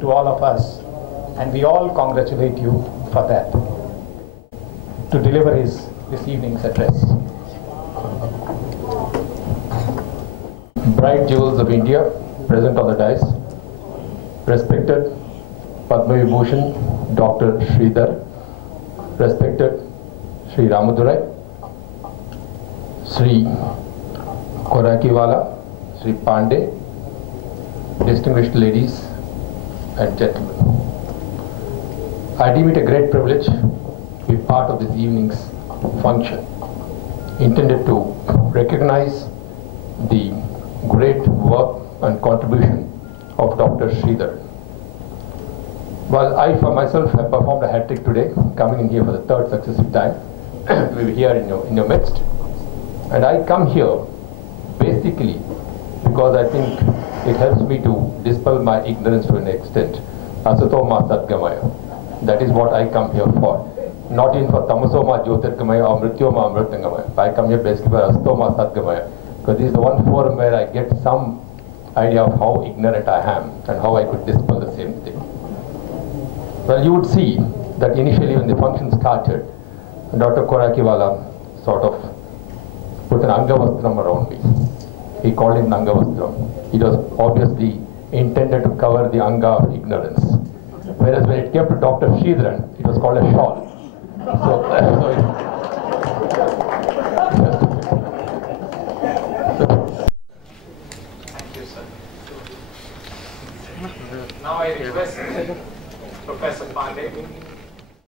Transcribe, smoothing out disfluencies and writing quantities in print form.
to all of us, and we all congratulate you for that, to deliver this evening's address. Bright jewels of India present on the dais, respected Padma Vibhushan Dr. Sreedharan, respected Shri Ramadorai, Shri Khorakiwala, Shri Pandey, distinguished ladies and gentlemen. I deem it a great privilege to be part of this evening's function, intended to recognize the great work and contribution of Dr. Sreedharan. Well, I for myself have performed a hat trick today, coming in here for the third successive time. We were here in your midst. And I come here basically because I think it helps me to dispel my ignorance to an extent. Asatoma Satgamaya. That is what I come here for. Not in for Tamasoma Jyotirgamaya or Mrityoma Amritangamaya. I come here basically for Asatoma Satgamaya. Because this is the one forum where I get some idea of how ignorant I am and how I could dispel the same thing. Well, you would see that initially when the function started, Dr. Khorakiwala sort of put an Angavastram around me. He called it an Angavastram. It was obviously intended to cover the Anga of ignorance. Whereas when it came to Dr. Sreedharan, it was called a shawl. So